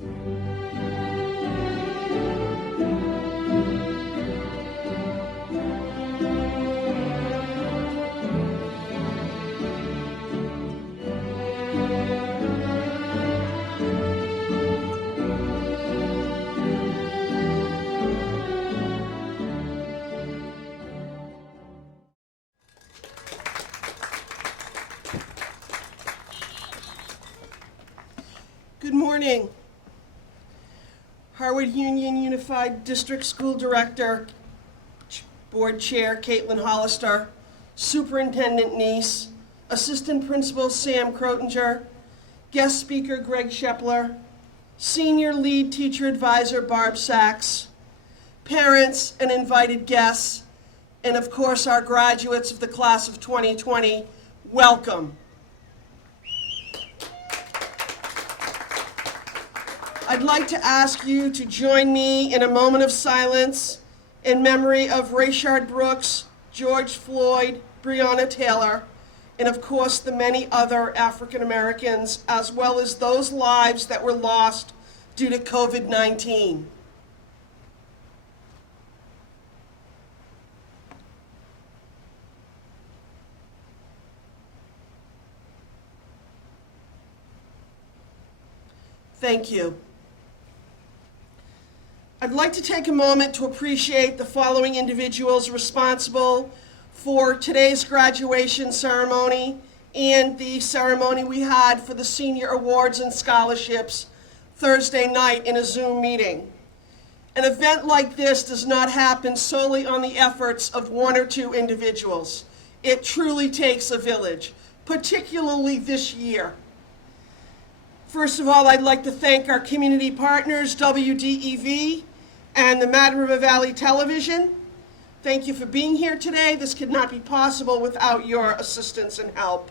Good morning. Harwood Union Unified District School Director, Board Chair Caitlin Hollister, Superintendent Neese, Assistant Principal Sam Crotinger, Guest Speaker Greg Shepler, Senior Lead Teacher Advisor Barb Sachs, parents and invited guests, and of course our graduates of the class of 2020, welcome. I'd like to ask you to join me in a moment of silence in memory of Rayshard Brooks, George Floyd, Breonna Taylor, and of course the many other African Americans, as well as those lives that were lost due to COVID-19. Thank you. I'd like to take a moment to appreciate the following individuals responsible for today's graduation ceremony and the ceremony we had for the senior awards and scholarships Thursday night in a Zoom meeting. An event like this does not happen solely on the efforts of one or two individuals. It truly takes a village, particularly this year. First of all, I'd like to thank our community partners, WDEV and the Mad River Valley Television. Thank you for being here today. This could not be possible without your assistance and help.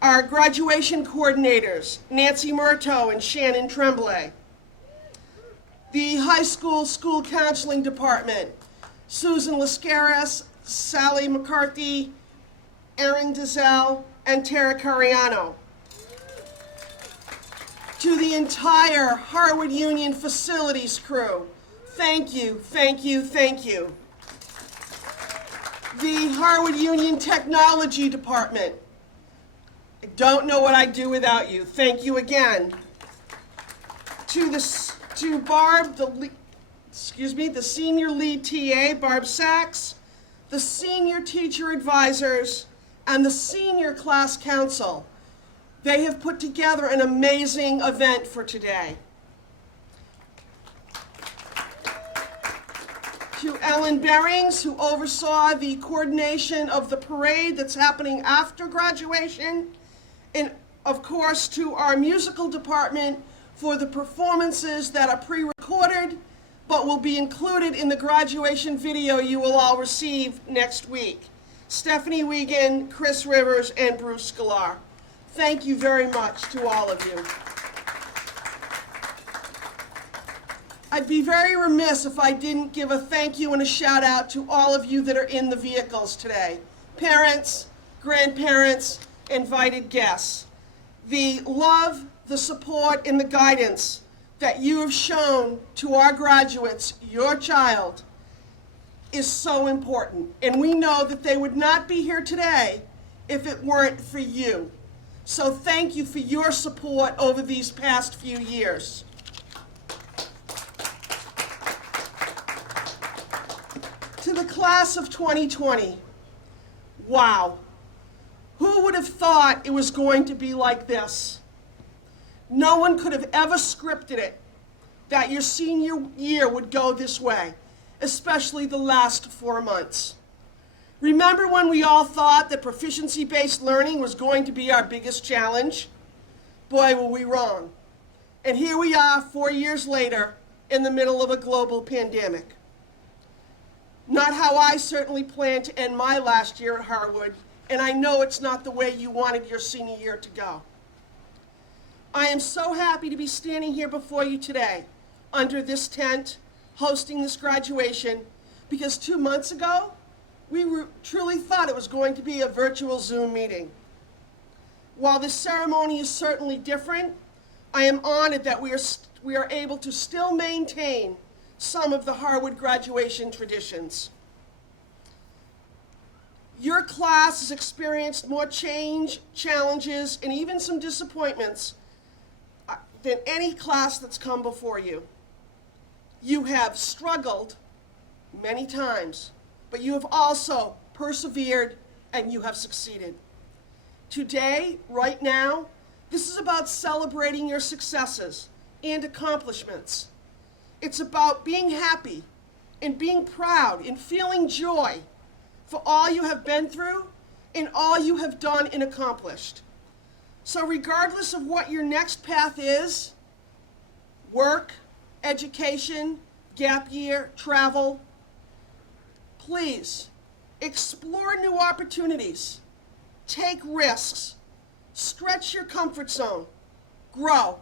Our graduation coordinators, Nancy Murto and Shannon Tremblay. The high school school counseling department, Susan Lascaris, Sally McCarthy, Erin Dizelle, and Tara Cariano. To the entire Harwood Union facilities crew, thank you, thank you, thank you. The Harwood Union Technology Department, I don't know what I'd do without you. Thank you again. To Barb, the senior lead TA, Barb Sachs, the senior teacher advisors, and the senior class council. They have put together an amazing event for today. To Ellen Behrings, who oversaw the coordination of the parade that's happening after graduation, and of course to our musical department for the performances that are pre-recorded but will be included in the graduation video you will all receive next week. Stephanie Wiegand, Chris Rivers, and Bruce Scalar. Thank you very much to all of you. I'd be very remiss if I didn't give a thank you and a shout out to all of you that are in the vehicles today. Parents, grandparents, invited guests. The love, the support, and the guidance that you have shown to our graduates, your child, is so important. And we know that they would not be here today if it weren't for you. So thank you for your support over these past few years. To the class of 2020, wow. Who would have thought it was going to be like this? No one could have ever scripted it, that your senior year would go this way, especially the last 4 months. Remember when we all thought that proficiency-based learning was going to be our biggest challenge? Boy, were we wrong. And here we are 4 years later in the middle of a global pandemic. Not how I certainly planned to end my last year at Harwood, and I know it's not the way you wanted your senior year to go. I am so happy to be standing here before you today, under this tent, hosting this graduation, because 2 months ago, we truly thought it was going to be a virtual Zoom meeting. While this ceremony is certainly different, I am honored that we we are able to still maintain some of the Harwood graduation traditions. Your class has experienced more change, challenges, and even some disappointments than any class that's come before you. You have struggled many times, but you have also persevered and you have succeeded. Today, right now, this is about celebrating your successes and accomplishments. It's about being happy and being proud and feeling joy for all you have been through and all you have done and accomplished. So regardless of what your next path is, work, education, gap year, travel, please explore new opportunities, take risks, stretch your comfort zone, grow,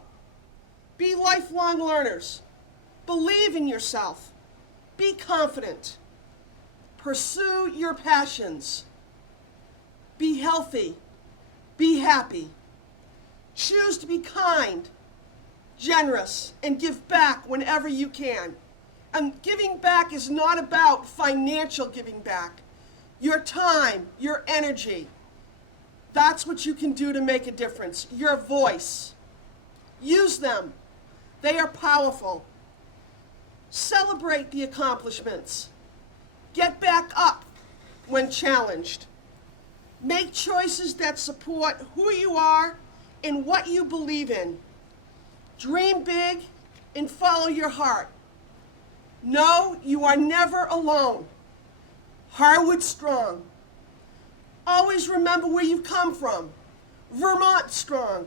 be lifelong learners, believe in yourself, be confident, pursue your passions, be healthy, be happy, choose to be kind, generous, and give back whenever you can. And giving back is not about financial giving back. Your time, your energy, that's what you can do to make a difference. Your voice. Use them. They are powerful. Celebrate the accomplishments. Get back up when challenged. Make choices that support who you are and what you believe in. Dream big and follow your heart. No, you are never alone. Harwood strong. Always remember where you've come from. Vermont strong.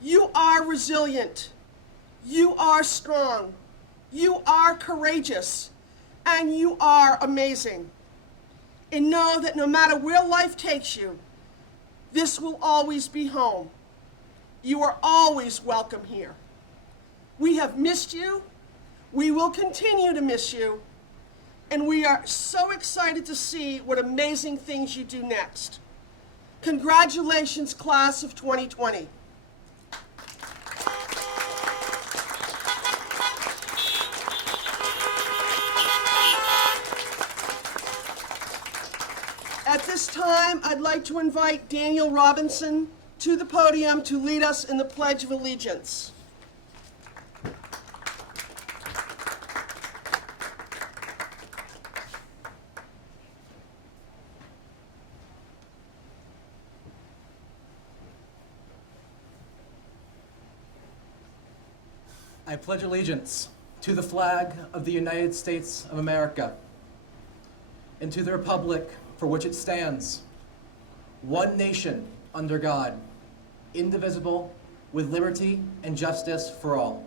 You are resilient. You are strong. You are courageous. And you are amazing. And know that no matter where life takes you, this will always be home. You are always welcome here. We have missed you. We will continue to miss you. And we are so excited to see what amazing things you do next. Congratulations, class of 2020. At this time, I'd like to invite Daniel Robinson to the podium to lead us in the Pledge of Allegiance. I pledge allegiance to the flag of the United States of America and to the republic for which it stands, one nation under God, indivisible, with liberty and justice for all.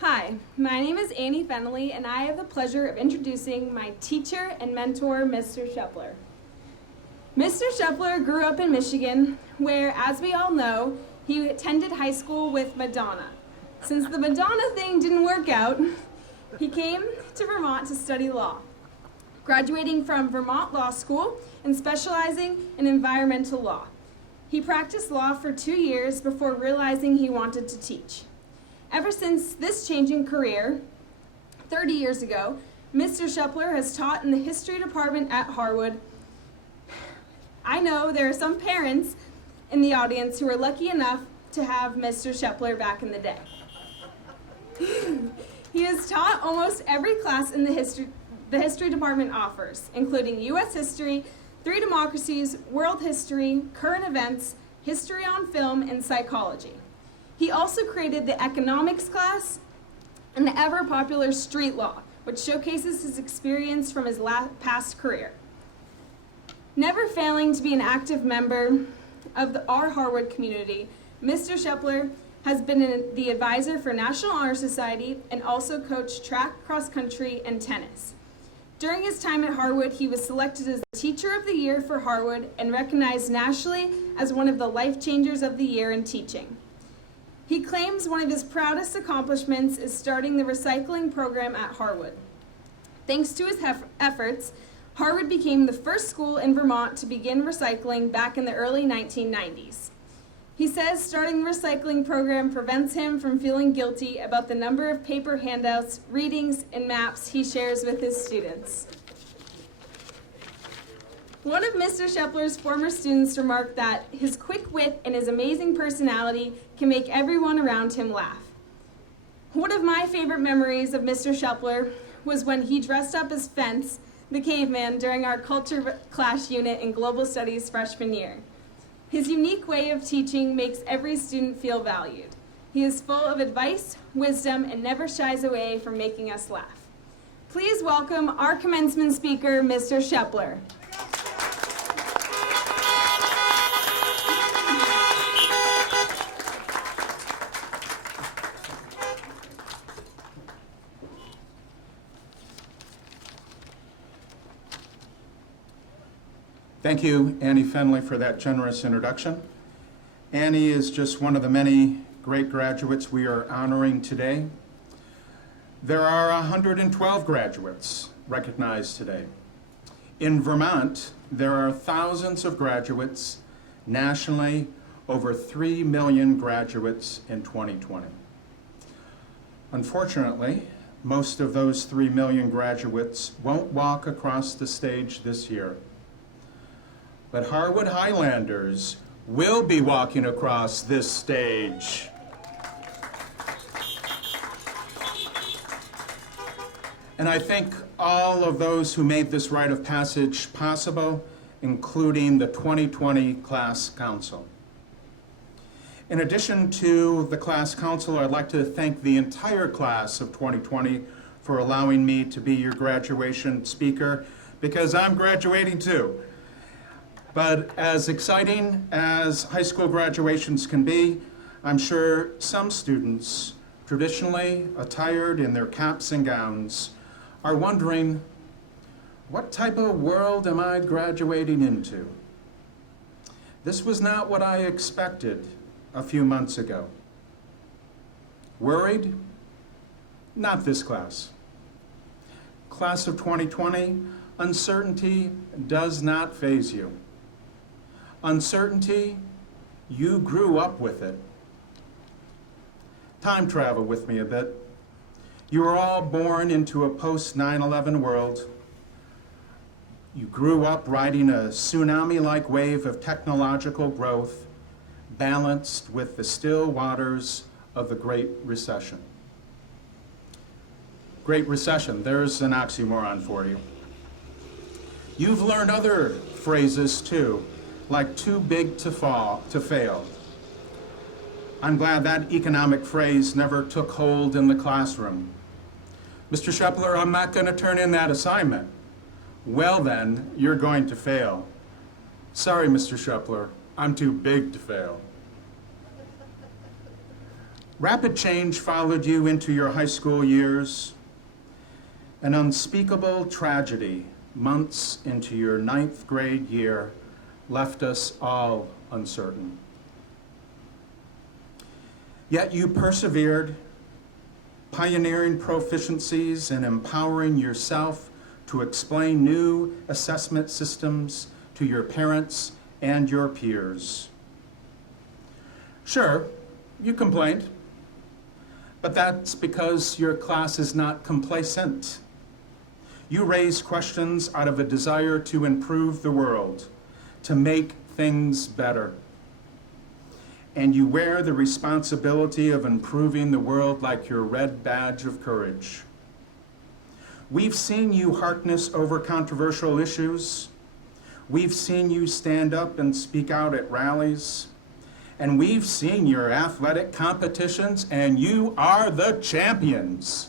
Hi, my name is Annie Fennelly, and I have the pleasure of introducing my teacher and mentor, Mr. Shepler. Mr. Shepler grew up in Michigan, where, as we all know, he attended high school with Madonna. Since the Madonna thing didn't work out, he came to Vermont to study law, graduating from Vermont Law School and specializing in environmental law. He practiced law for 2 years before realizing he wanted to teach. Ever since this changing career, 30 years ago, Mr. Shepler has taught in the history department at Harwood. I know there are some parents in the audience who are lucky enough to have Mr. Shepler back in the day. He has taught almost every class in the history department offers, including U.S. history, 3 democracies, world history, current events, history on film, and psychology. He also created the economics class and the ever-popular street law, which showcases his experience from his past career. Never failing to be an active member of our Harwood community, Mr. Shepler has been the advisor for National Honor Society and also coached track, cross country, and tennis. During his time at Harwood, he was selected as the Teacher of the Year for Harwood and recognized nationally as one of the Life Changers of the Year in teaching. He claims one of his proudest accomplishments is starting the recycling program at Harwood. Thanks to his efforts, Harwood became the first school in Vermont to begin recycling back in the early 1990s. He says starting the recycling program prevents him from feeling guilty about the number of paper handouts, readings, and maps he shares with his students. One of Mr. Shepler's former students remarked that his quick wit and his amazing personality can make everyone around him laugh. One of my favorite memories of Mr. Shepler was when he dressed up as Fence, the caveman, during our culture class unit in Global Studies freshman year. His unique way of teaching makes every student feel valued. He is full of advice, wisdom, and never shies away from making us laugh. Please welcome our commencement speaker, Mr. Shepler. Thank you, Annie Fenley, for that generous introduction. Annie is just one of the many great graduates we are honoring today. There are 112 graduates recognized today. In Vermont, there are thousands of graduates. Nationally, over 3 million graduates in 2020. Unfortunately, most of those 3 million graduates won't walk across the stage this year. But Harwood Highlanders will be walking across this stage. And I thank all of those who made this rite of passage possible, including the 2020 Class Council. In addition to the Class Council, I'd like to thank the entire class of 2020 for allowing me to be your graduation speaker, because I'm graduating too. But as exciting as high school graduations can be, I'm sure some students, traditionally attired in their caps and gowns, are wondering, what type of world am I graduating into? This was not what I expected a few months ago. Worried? Not this class. Class of 2020, uncertainty does not faze you. Uncertainty, you grew up with it. Time travel with me a bit. You were all born into a post-9/11 world. You grew up riding a tsunami-like wave of technological growth, balanced with the still waters of the Great Recession. Great Recession, there's an oxymoron for you. You've learned other phrases too, like too big to fail. I'm glad that economic phrase never took hold in the classroom. Mr. Shepler, I'm not going to turn in that assignment. Well then, you're going to fail. Sorry, Mr. Shepler, I'm too big to fail. Rapid change followed you into your high school years. An unspeakable tragedy months into your 9th grade year left us all uncertain. Yet you persevered, pioneering proficiencies and empowering yourself to explain new assessment systems to your parents and your peers. Sure, you complained, but that's because your class is not complacent. You raise questions out of a desire to improve the world, to make things better. And you wear the responsibility of improving the world like your red badge of courage. We've seen you harkness over controversial issues. We've seen you stand up and speak out at rallies. And we've seen your athletic competitions, and you are the champions.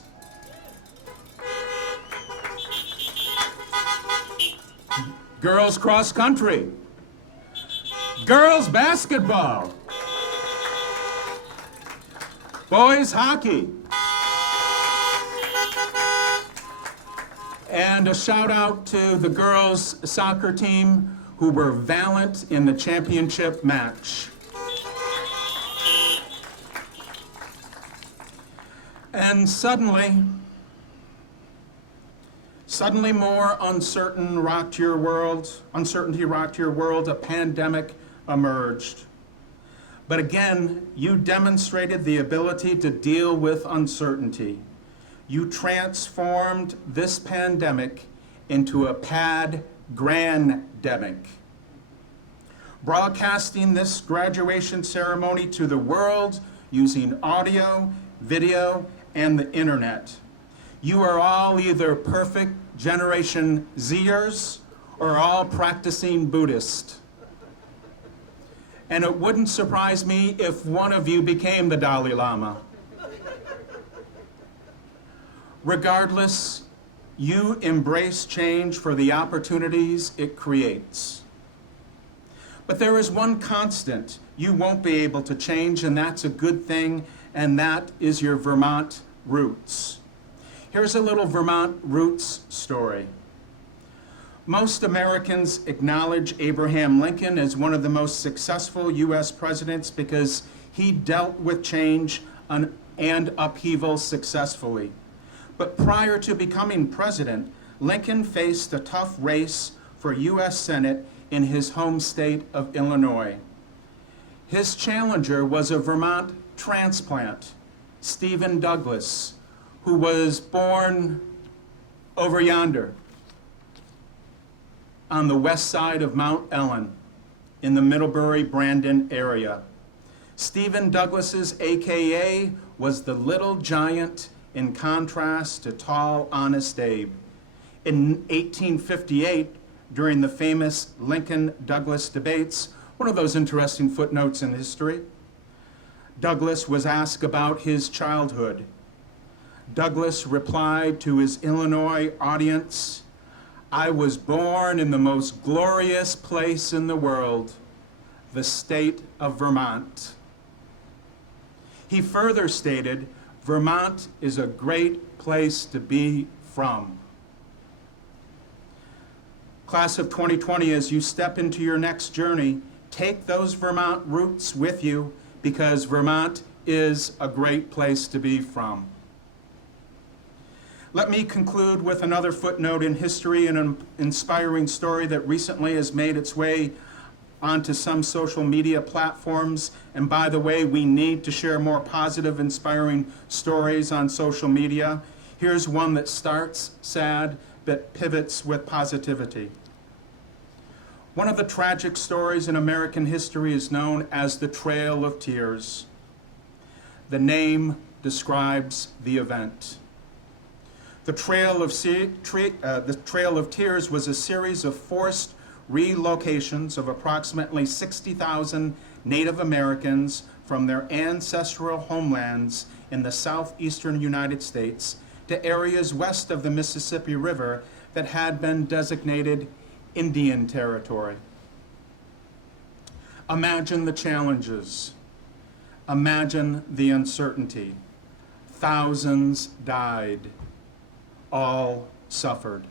Girls cross country, girls basketball, boys hockey, And a shout out to the girls' soccer team who were valiant in the championship match. And suddenly more uncertainty rocked your world, a pandemic emerged. But again, you demonstrated the ability to deal with uncertainty. You transformed this pandemic into a grandemic, broadcasting this graduation ceremony to the world using audio, video, and the internet. You are all either perfect Generation Zers or all practicing Buddhist. And it wouldn't surprise me if one of you became the Dalai Lama. Regardless, you embrace change for the opportunities it creates. But there is one constant you won't be able to change, and that's a good thing, and that is your Vermont roots. Here's a little Vermont roots story. Most Americans acknowledge Abraham Lincoln as one of the most successful U.S. presidents because he dealt with change and upheaval successfully. But prior to becoming president, Lincoln faced a tough race for U.S. Senate in his home state of Illinois. His challenger was a Vermont transplant, Stephen Douglas, who was born over yonder on the west side of Mount Ellen in the Middlebury-Brandon area. Stephen Douglas's AKA was the little giant in contrast to tall, honest Abe. In 1858, during the famous Lincoln-Douglas debates, one of those interesting footnotes in history, Douglas was asked about his childhood. Douglas replied to his Illinois audience, "I was born in the most glorious place in the world, the state of Vermont." He further stated, "Vermont is a great place to be from." Class of 2020, as you step into your next journey, take those Vermont roots with you because Vermont is a great place to be from. Let me conclude with another footnote in history and an inspiring story that recently has made its way onto some social media platforms. And by the way, we need to share more positive, inspiring stories on social media. Here's one that starts sad but pivots with positivity. One of the tragic stories in American history is known as the Trail of Tears. The name describes the event. The Trail of Tears was a series of forced relocations of approximately 60,000 Native Americans from their ancestral homelands in the southeastern United States to areas west of the Mississippi River that had been designated Indian territory. Imagine the challenges. Imagine the uncertainty. Thousands died. All suffered.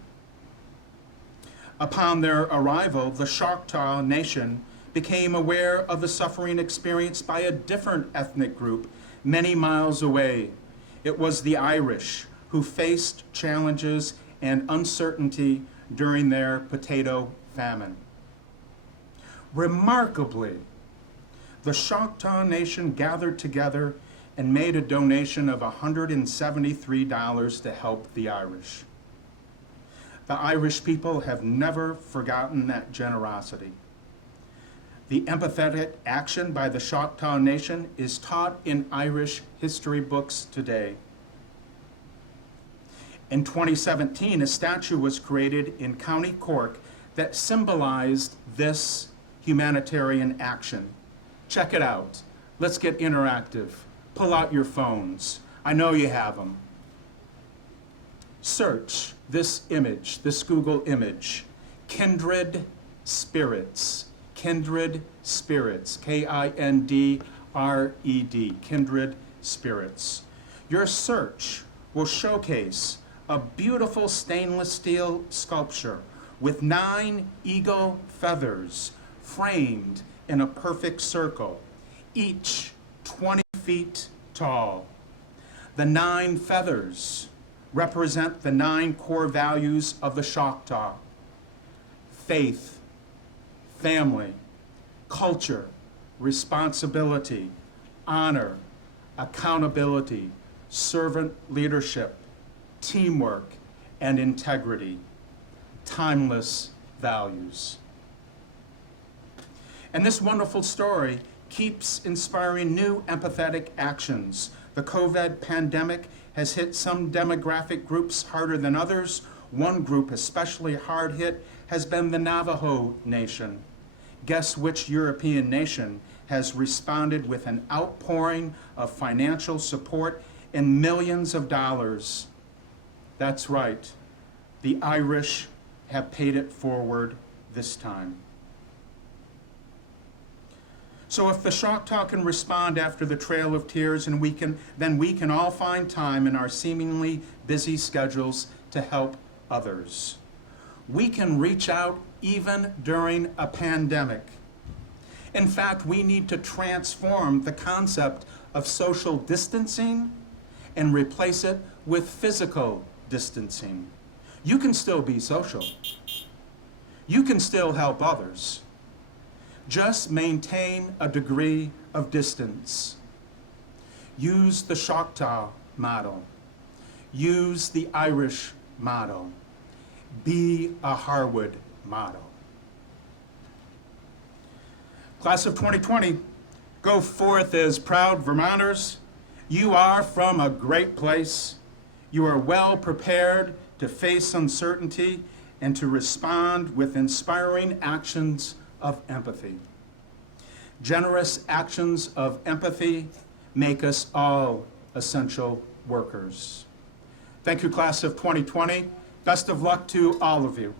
Upon their arrival, the Choctaw Nation became aware of the suffering experienced by a different ethnic group many miles away. It was the Irish, who faced challenges and uncertainty during their potato famine. Remarkably, the Choctaw Nation gathered together and made a donation of $173 to help the Irish. The Irish people have never forgotten that generosity. The empathetic action by the Choctaw Nation is taught in Irish history books today. In 2017, a statue was created in County Cork that symbolized this humanitarian action. Check it out. Let's get interactive. Pull out your phones. I know you have them. Search this image, this Google image, Kindred Spirits. Kindred Spirits, Kindred, Kindred Spirits. Your search will showcase a beautiful stainless steel sculpture with 9 eagle feathers framed in a perfect circle, each 20 feet tall. The 9 feathers represent the 9 core values of the Choctaw: faith, family, culture, responsibility, honor, accountability, servant leadership, teamwork, and integrity. Timeless values. And this wonderful story keeps inspiring new empathetic actions. The COVID pandemic has hit some demographic groups harder than others. One group especially hard hit has been the Navajo Nation. Guess which European nation has responded with an outpouring of financial support in millions of dollars? That's right, the Irish have paid it forward this time. So if the Choctaw can respond after the Trail of Tears, and then we can all find time in our seemingly busy schedules to help others. We can reach out even during a pandemic. In fact, we need to transform the concept of social distancing and replace it with physical distancing. You can still be social. You can still help others. Just maintain a degree of distance. Use the Choctaw model. Use the Irish model. Be a Harwood model. Class of 2020, go forth as proud Vermonters. You are from a great place. You are well prepared to face uncertainty and to respond with inspiring actions of empathy. Generous actions of empathy make us all essential workers. Thank you, class of 2020. Best of luck to all of you.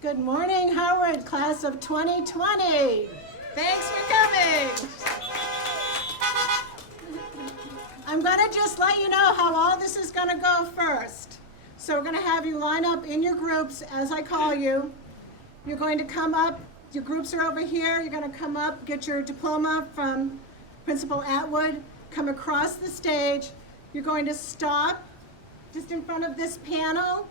Good morning, Harwood, class of 2020. Thanks for coming. I'm going to just let you know how all this is going to go first. So we're going to have you line up in your groups as I call you. You're going to come up. Your groups are over here. You're going to come up, get your diploma from Principal Atwood, come across the stage. You're going to stop just in front of this panel.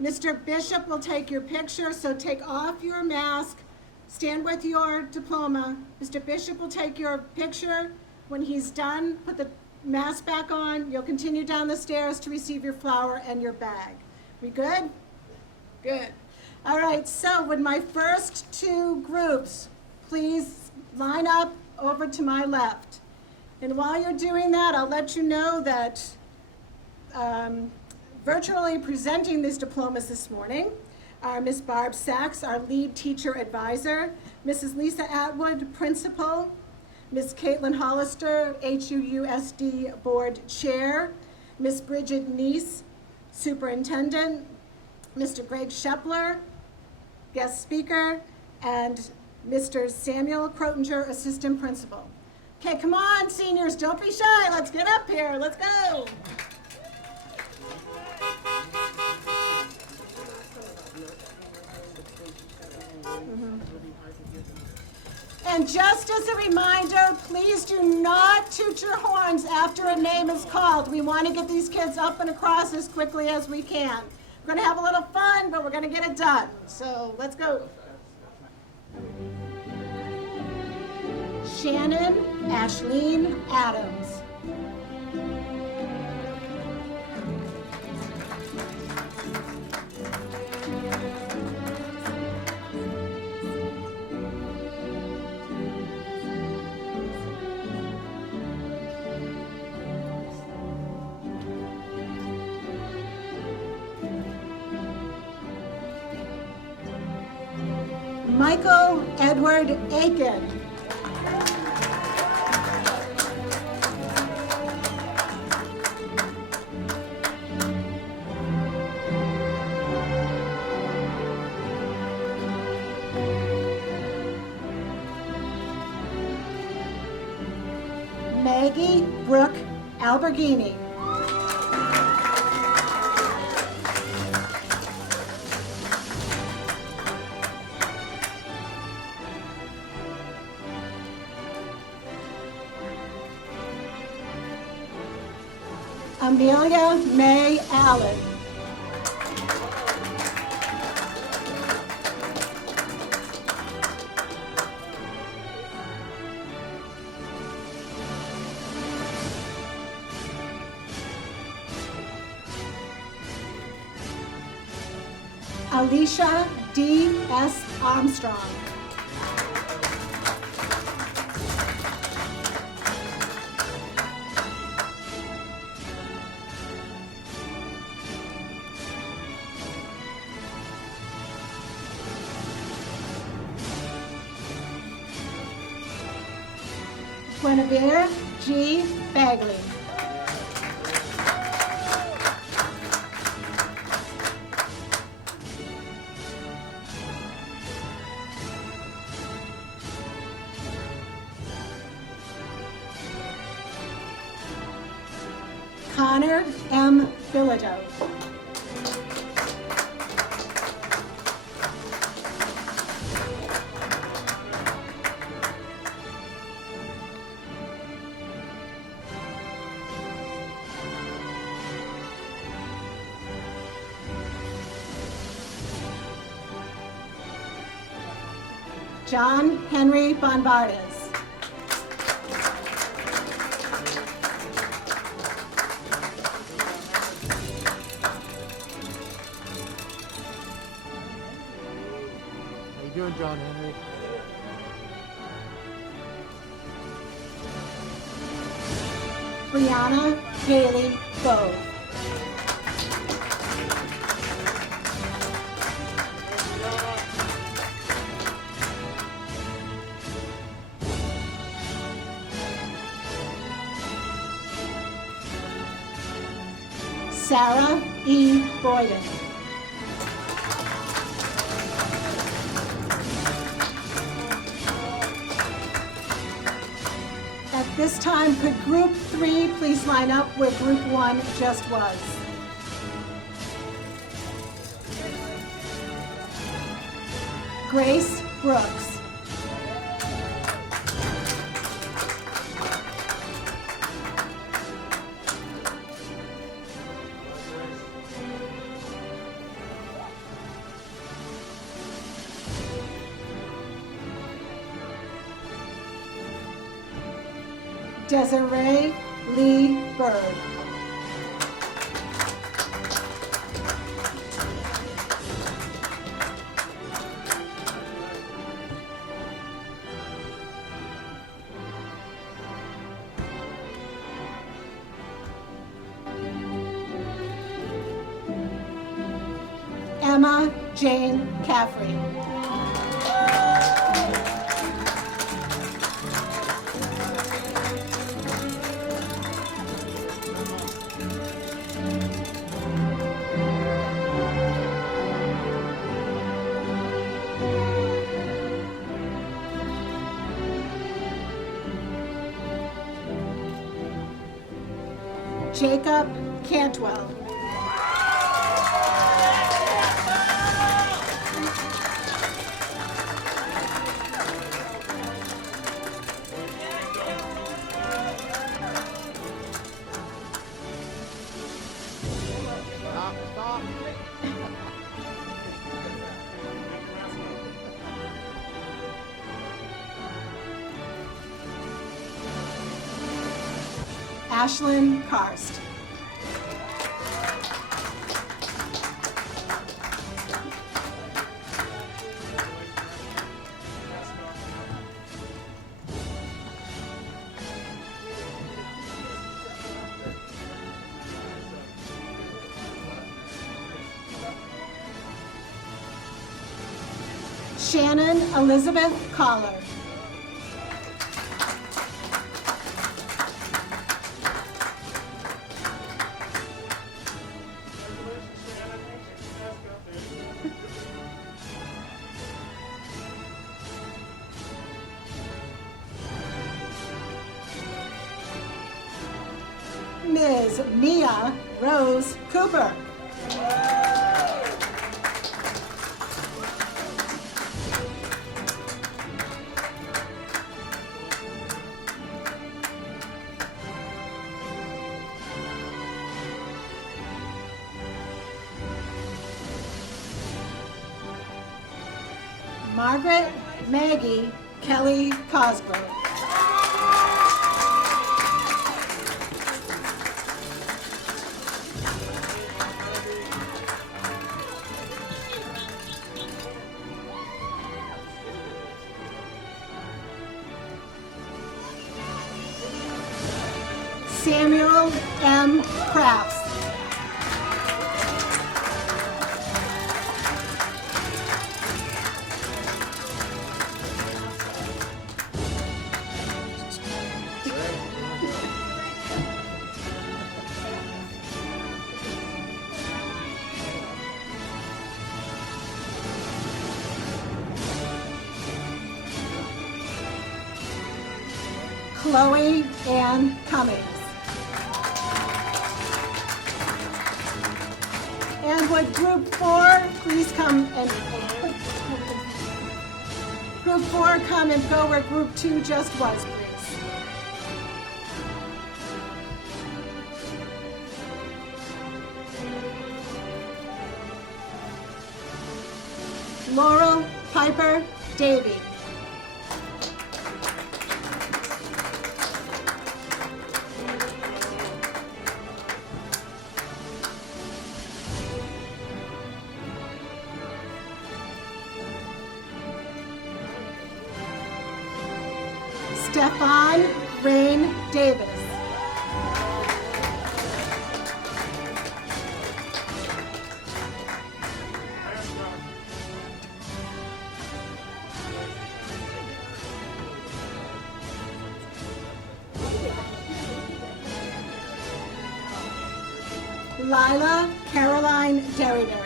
Mr. Bishop will take your picture, so take off your mask, stand with your diploma. Mr. Bishop will take your picture. When he's done, put the mask back on. You'll continue down the stairs to receive your flower and your bag. We good? Good. All right, so with my first 2 groups, please line up over to my left. And while you're doing that, I'll let you know that virtually presenting these diplomas this morning are Ms. Barb Sachs, our lead teacher advisor, Mrs. Lisa Atwood, principal, Ms. Caitlin Hollister, HUUSD board chair, Ms. Bridget Neese, superintendent, Mr. Greg Shepler, guest speaker, and Mr. Samuel Crotinger, assistant principal. Okay, come on, seniors, don't be shy. Let's get up here. Let's go. And just as a reminder, please do not toot your horns after a name is called. We want to get these kids up and across as quickly as we can. We're going to have a little fun, but we're going to get it done. So let's go. Shannon Ashleen Adams. Michael Edward Aiken. Maggie Brooke Alberghini. Amelia May Allen. Alicia D.S. Armstrong. Guinevere G. Bagley. Connor M. Bilodeau. John Henry Bombardes. How you doing, John Henry? Brianna Gailey Bove. Sarah E. Boyden. At this time, could Group 3 please line up where Group 1 just was? Grace Brooks. Desiree Lee Bird. Emma Jane Caffrey. Jacob Cantwell. Stop. Ashlyn Karst. Shannon Elizabeth Collar. Ms. Mia Rose Cooper. Margaret Maggie Kelly Cosgrove. Samuel M. Crafts. Chloe Ann Cummings. And would group 4 please come and group 4 come and go where group 2 just was, please. Laurel Piper Davy. Stefan Rain Davis. Lila Caroline Derryberry.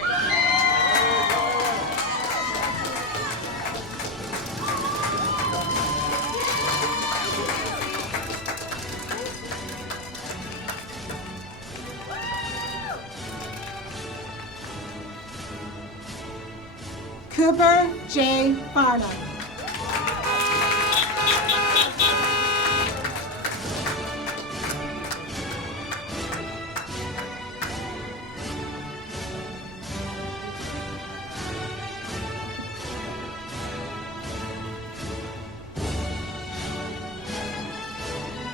Cooper J. Farnham.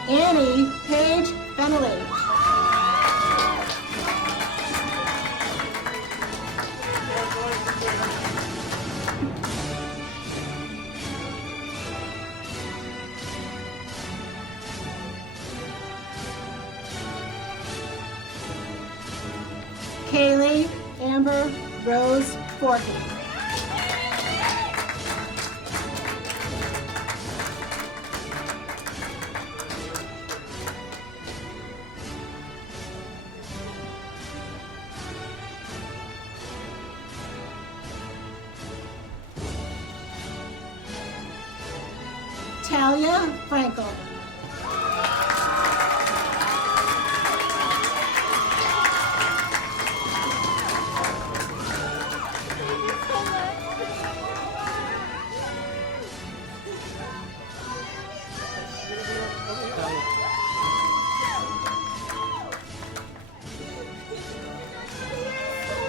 Annie Page Fennelly. Kaylee Amber Rose Forkey. Talia Frankel.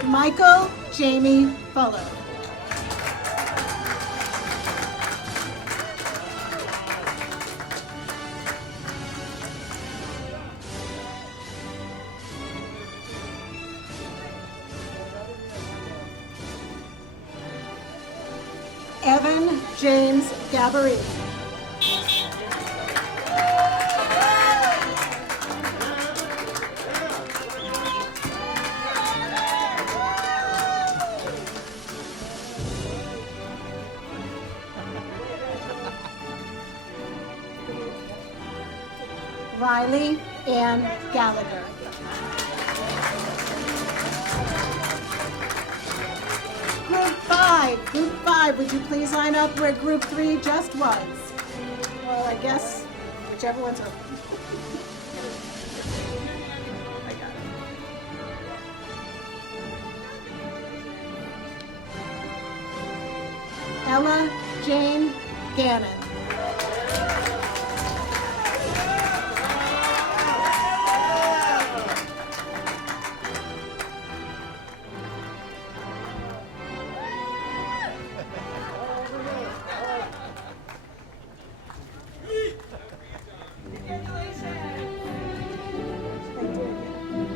Michael Jamie Fuller. Evan James Gabory. Riley Ann Gallagher. Group 5, would you please line up where group 3 just was? Well, I guess whichever one's open. Ella Jane Gannon.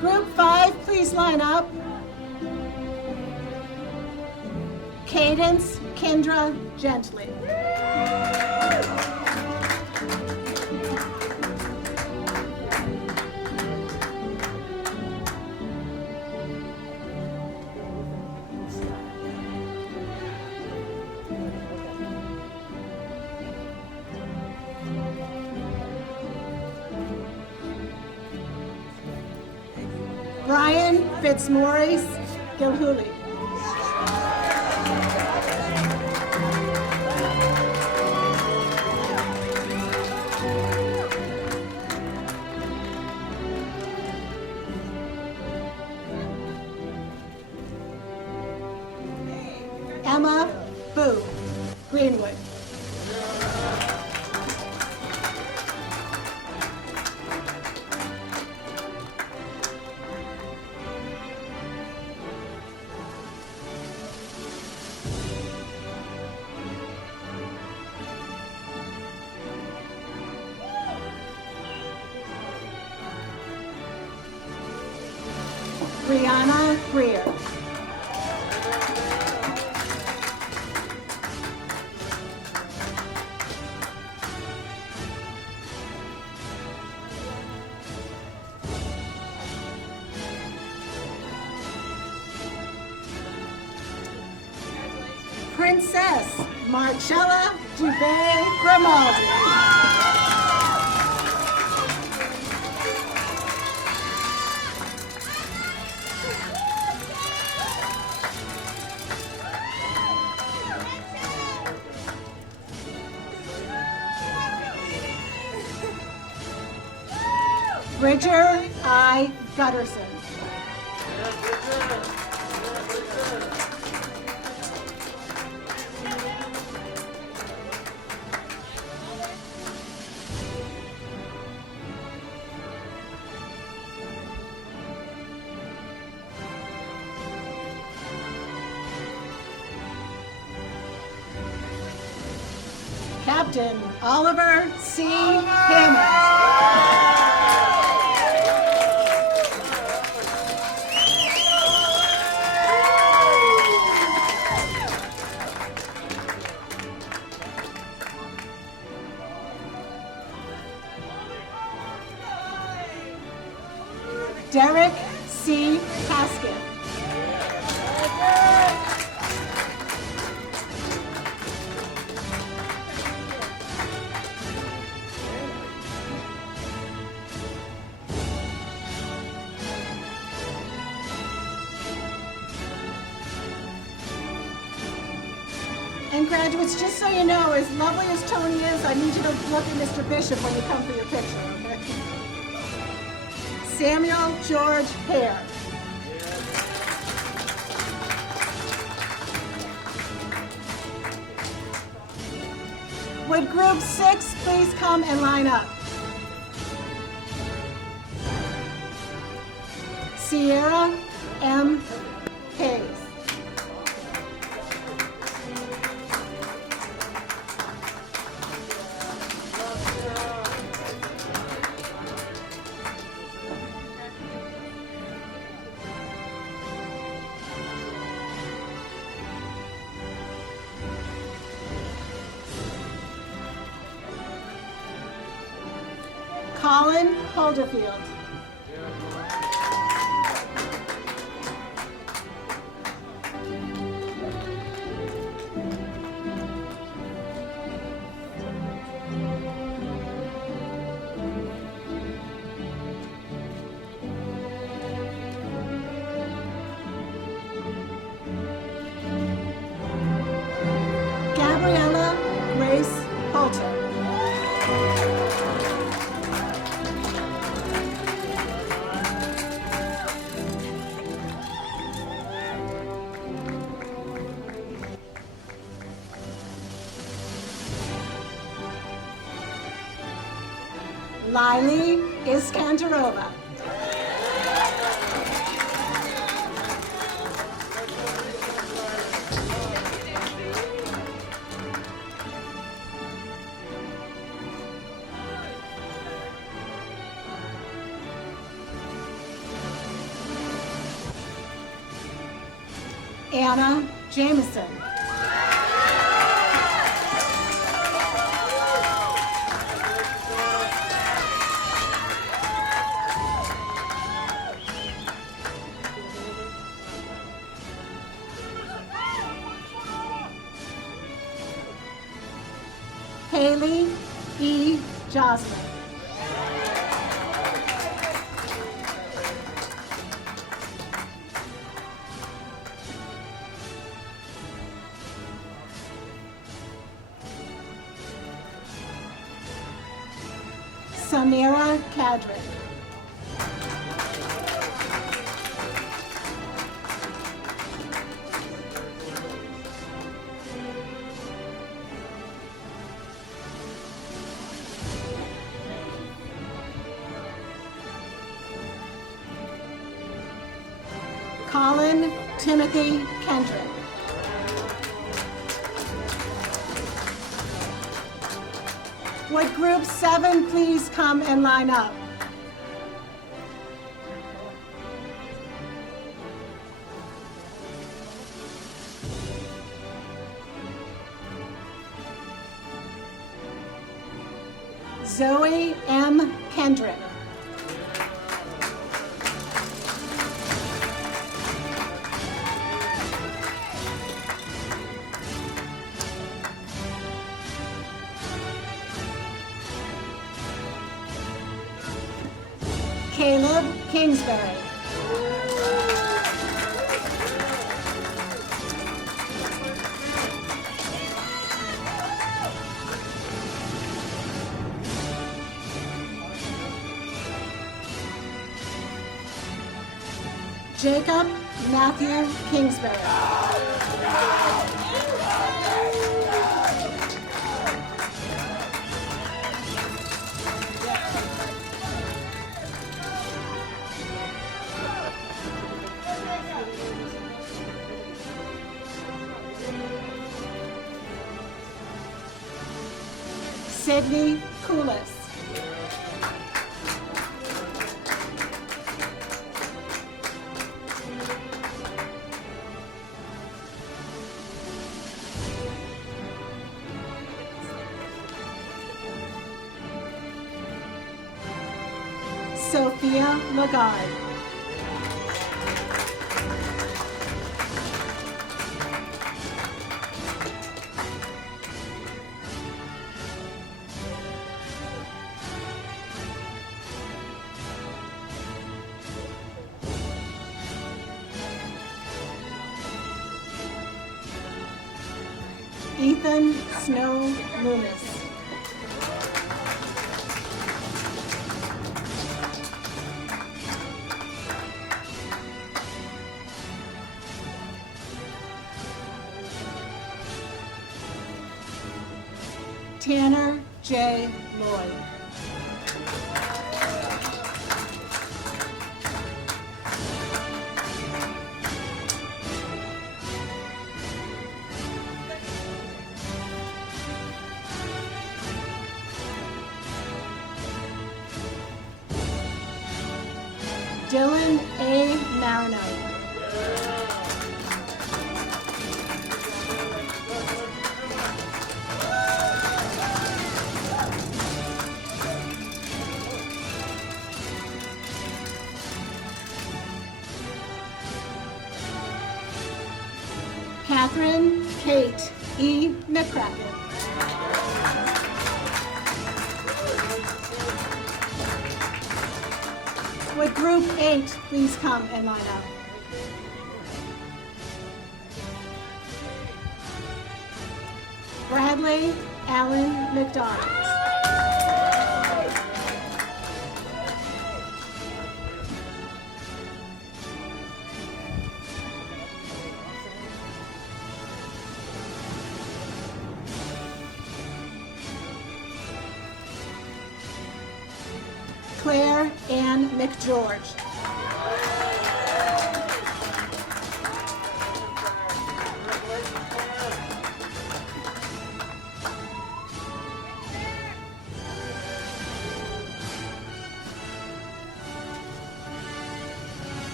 Group 5, please line up. Cadence Kendra Gently. Brian Fitzmaurice Gilhooly. Emma Boo Greenwood. Brianna Greer. Princess Marcella Dubé Grimaldi. Bridger I. Gutterson. Captain Oliver C. Hammond. Derek C. Paskin. And graduates, just so you know, as lovely as Tony is, I need you to look at Mr. Bishop when you come for your picture, okay? Samuel George Hare. Would group 6 please come and line up? Sierra M. Hayes. Colin Holderfield. Gabriella Grace Holter. Lily Iskandarova. Anna Jameson. Haley E. Joslin. Samira Kadrick. Colin Timothy Kendrick. Would group 7 please come and line up? Zoe M. Kendrick. Caleb Kingsbury. Jacob Matthew Kingsbury. Sydney Coulis. Sophia Lagarde. Ethan Snow Loomis. Tanner J. Lloyd. Dylan A. Marino. Catherine Kate E. McCracken. Would group 8 please come and line up? Bradley Allen McDonald. Claire Ann McGeorge.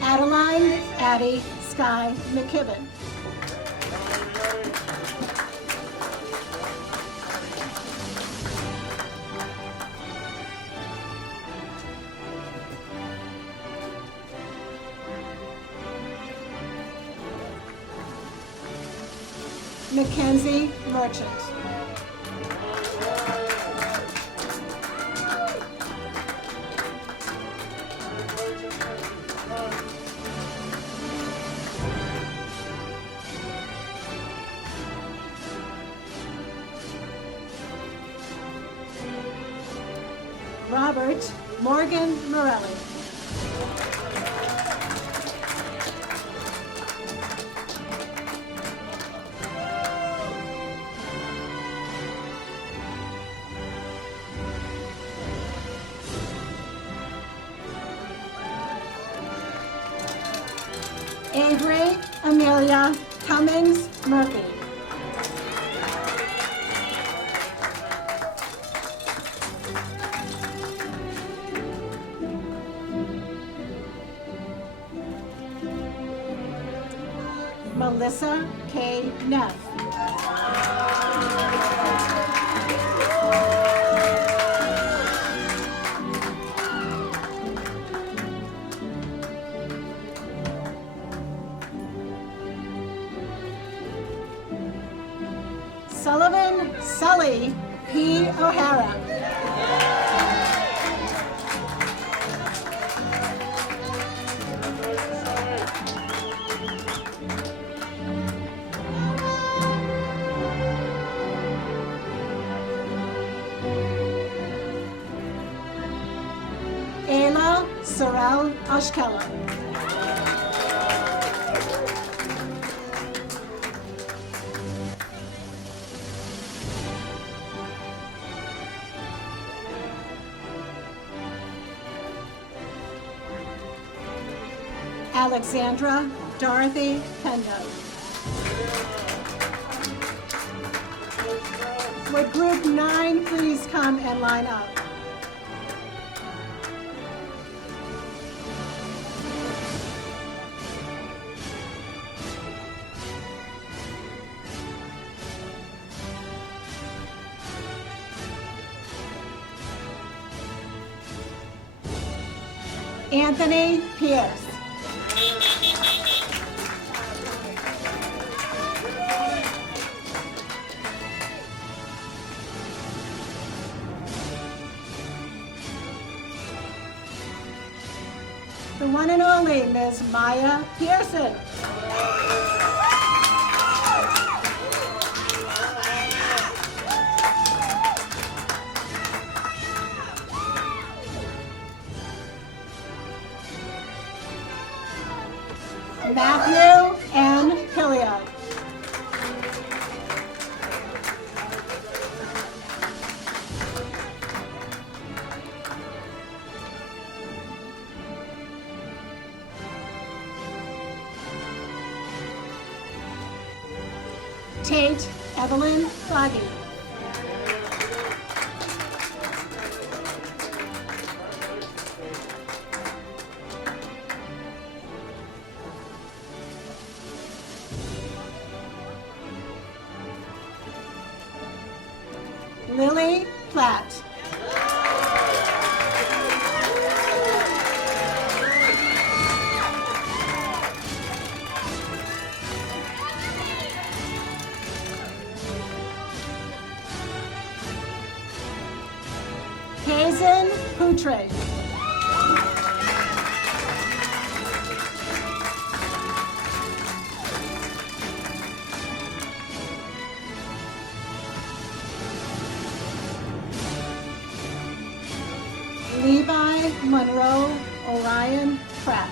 Adeline Addie Sky McKibben. Mackenzie Merchant. Robert Morgan Morelli. Avery Amelia Cummings Murphy. Melissa K. Neff. Sullivan Sully P. O'Hara. Ayla Sorrel Ashkella. Alexandra Dorothy Pendo. Would group 9 please come and line up? Anthony Pierce. The one and only Ms. Maya Pearson. Matthew N. Hilliard. Tate Evelyn Foggy. Lily Platt. Hazen Poutre. Levi Monroe Orion Pratt.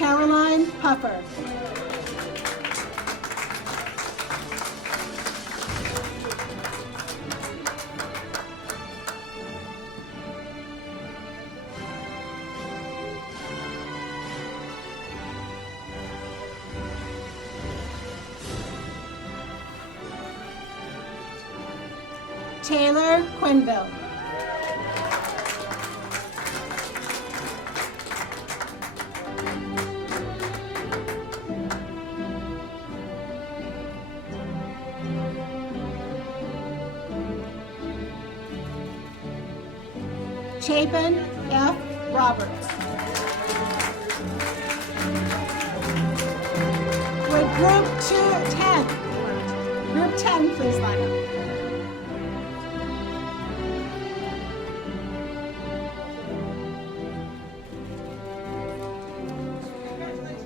Caroline Puffer. Taylor Quinville. Chapin F. Roberts. Would group 10, group 10 please line up.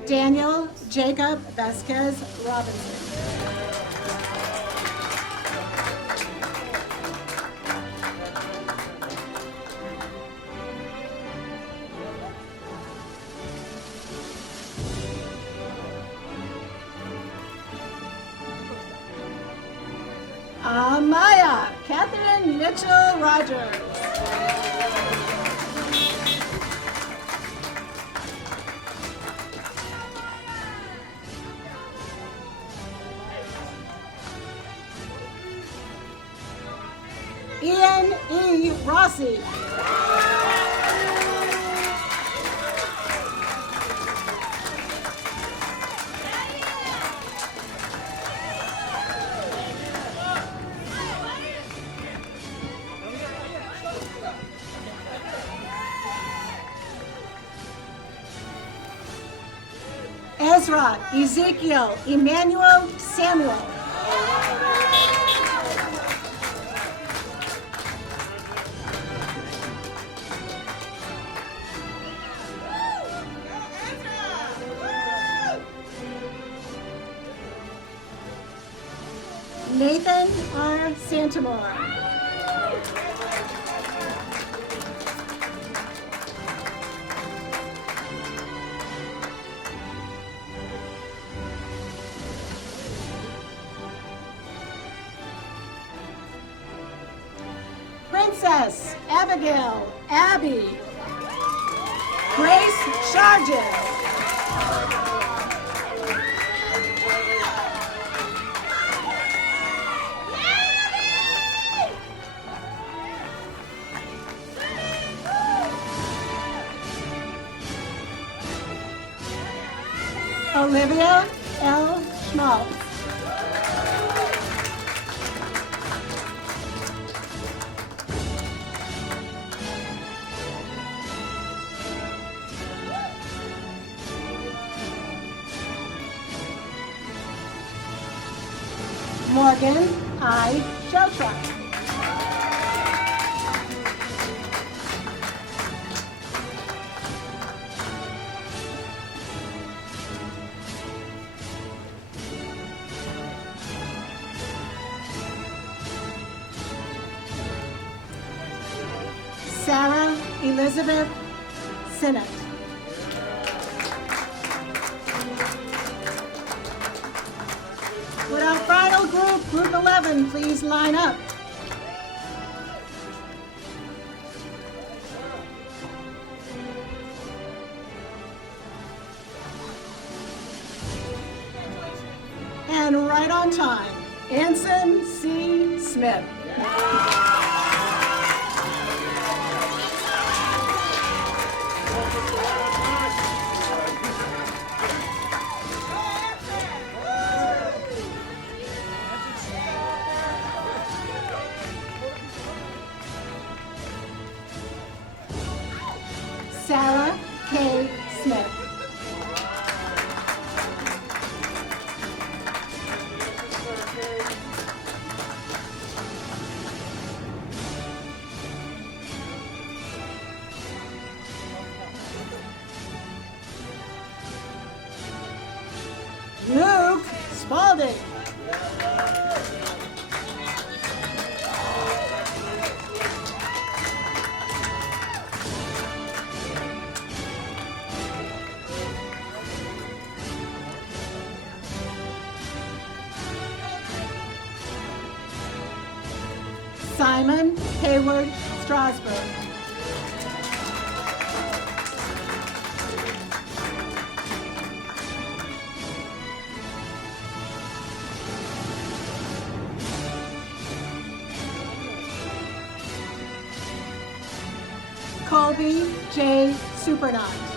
Daniel Jacob Vasquez Robinson. Amaya Catherine Mitchell Rogers. Ian E. Rossi. Ezra Ezekiel Emmanuel Samuel. Nathan R. Santamore. Princess Abigail Abby. Grace Charges. Olivia L. Schmaltz. Morgan I. Sheltra. Sarah Elizabeth Sinnott. Would our final group, group 11, please line up? And right on time, Anson C. Smith. Sarah K. Smith. Luke Spalding. Simon Hayward Strasburg. Colby J. Supernaut.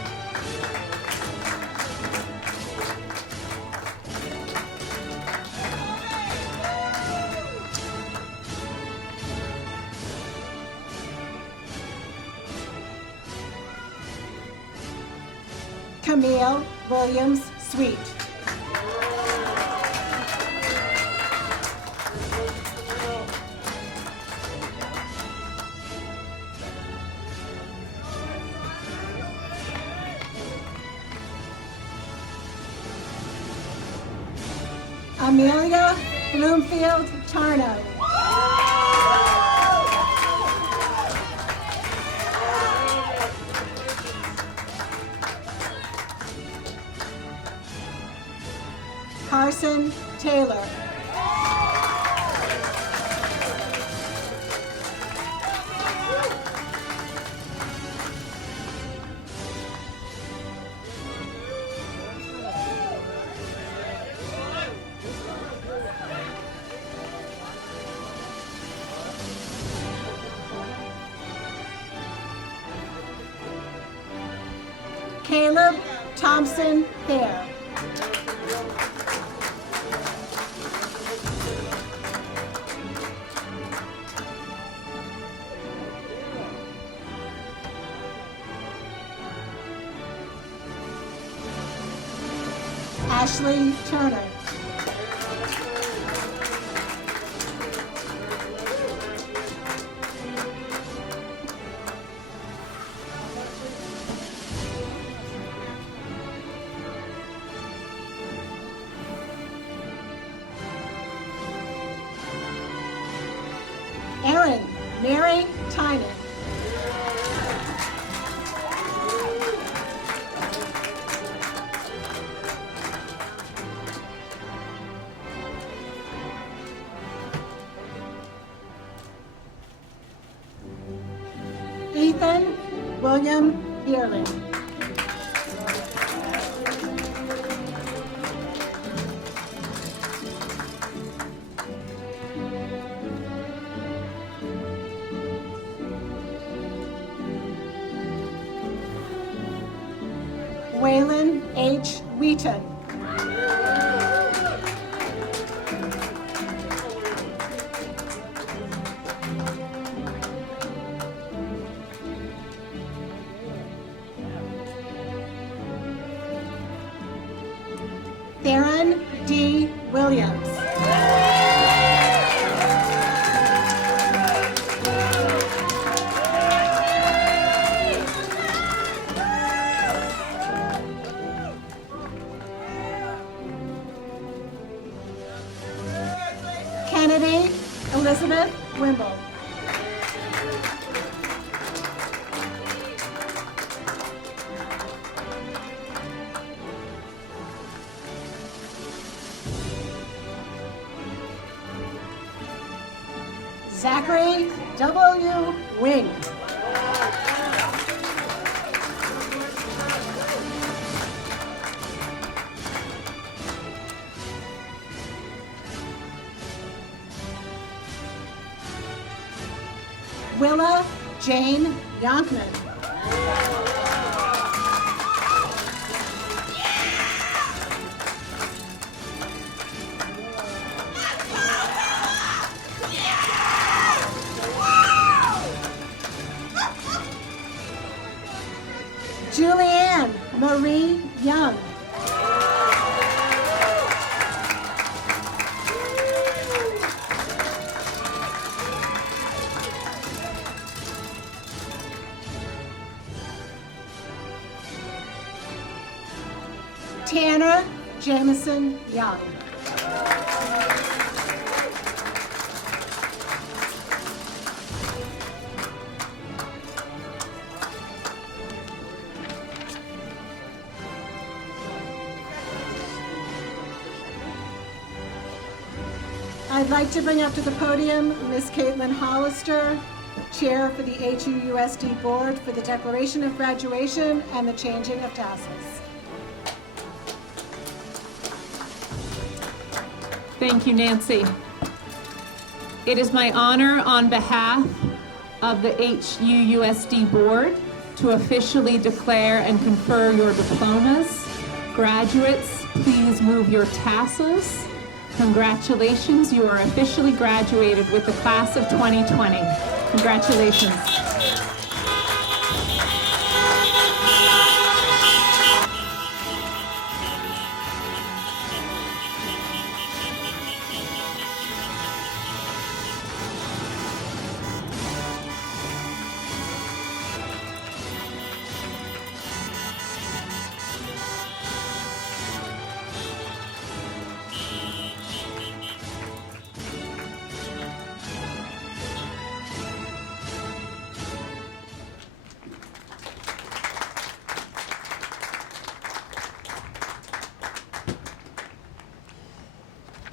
Camille Williams Sweet. Amelia Bloomfield Tarno. Carson Taylor. Caleb Thompson Hare. Ashley Turner. Erin Mary Tynan. Ethan William Bierling. Waylon H. Wheaton. Theron D. Williams. Kennedy Elizabeth Wimble. Zachary W. Wing. Willa Jane Yonkman. Julianne Marie Young. Tanner Jameson Young. I'd like to bring up to the podium Miss Caitlin Hollister, Chair for the HUUSD Board, for the declaration of graduation and the changing of tassels. Thank you, Nancy. It is my honor on behalf of the HUUSD Board to officially declare and confer your diplomas. Graduates, please move your tassels. Congratulations, you are officially graduated with the class of 2020. Congratulations.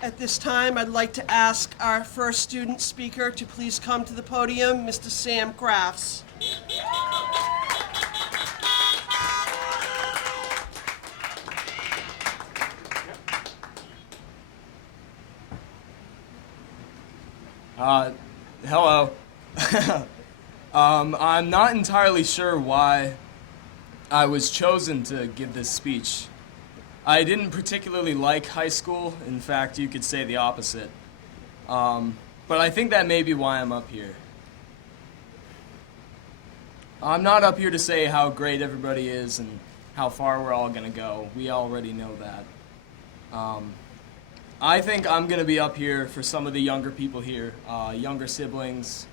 At this time, I'd like to ask our first student speaker to please come to the podium, Mr. Sam Crafts. Hello. I'm not entirely sure why I was chosen to give this speech. I didn't particularly like high school. In fact, you could say the opposite. But I think that may be why I'm up here. I'm not up here to say how great everybody is and how far we're all going to go. We already know that. I think I'm going to be up here for some of the younger people here, younger siblings,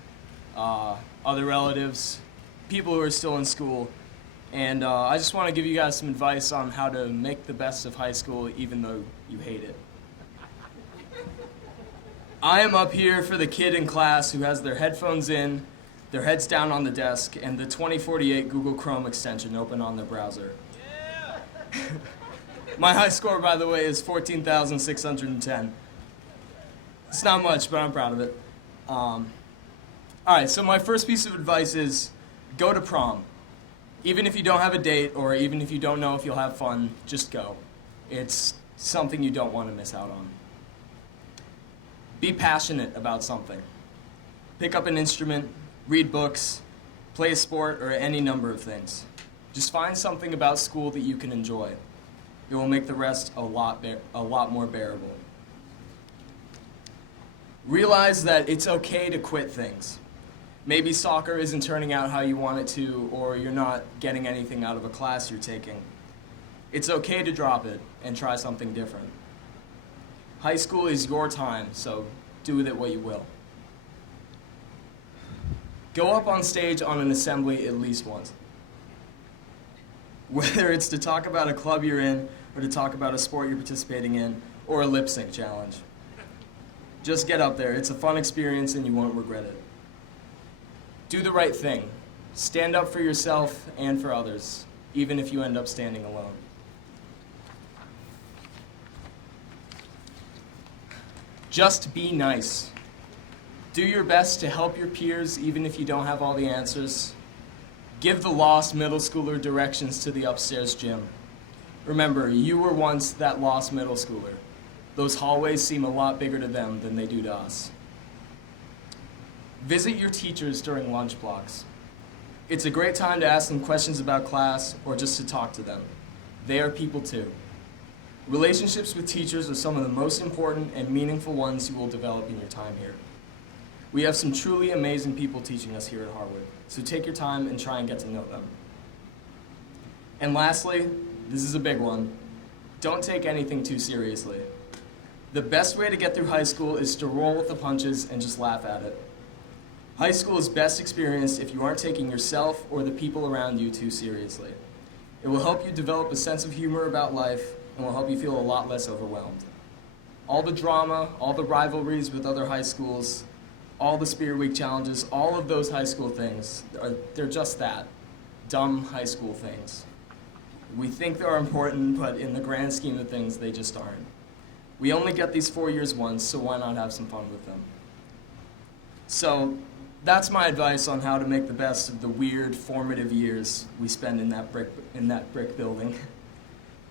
other relatives, people who are still in school. And I just want to give you guys some advice on how to make the best of high school even though you hate it. I am up here for the kid in class who has their headphones in, their heads down on the desk, and the 2048 Google Chrome extension open on their browser. Yeah! My high score, by the way, is 14,610. It's not much, but I'm proud of it. All right, so my first piece of advice is go to prom. Even if you don't have a date, or even if you don't know if you'll have fun, just go. It's something you don't want to miss out on. Be passionate about something. Pick up an instrument, read books, play a sport, or any number of things. Just find something about school that you can enjoy. It will make the rest a lot more bearable. Realize that it's okay to quit things. Maybe soccer isn't turning out how you want it to, or you're not getting anything out of a class you're taking. It's okay to drop it and try something different. High school is your time, so do with it what you will. Go up on stage on an assembly at least once. Whether it's to talk about a club you're in, or to talk about a sport you're participating in, or a lip sync challenge. Just get up there. It's a fun experience and you won't regret it. Do the right thing. Stand up for yourself and for others, even if you end up standing alone. Just be nice. Do your best to help your peers, even if you don't have all the answers. Give the lost middle schooler directions to the upstairs gym. Remember, you were once that lost middle schooler. Those hallways seem a lot bigger to them than they do to us. Visit your teachers during lunch blocks. It's a great time to ask them questions about class or just to talk to them. They are people too. Relationships with teachers are some of the most important and meaningful ones you will develop in your time here. We have some truly amazing people teaching us here at Harwood, so take your time and try and get to know them. And lastly, this is a big one. Don't take anything too seriously. The best way to get through high school is to roll with the punches and just laugh at it. High school is best experienced if you aren't taking yourself or the people around you too seriously. It will help you develop a sense of humor about life and will help you feel a lot less overwhelmed. All the drama, all the rivalries with other high schools, all the Spirit Week challenges, all of those high school things, they're just that, dumb high school things. We think they're important, but in the grand scheme of things, they just aren't. We only get these 4 years once, so why not have some fun with them? So that's my advice on how to make the best of the weird, formative years we spend in that brick building.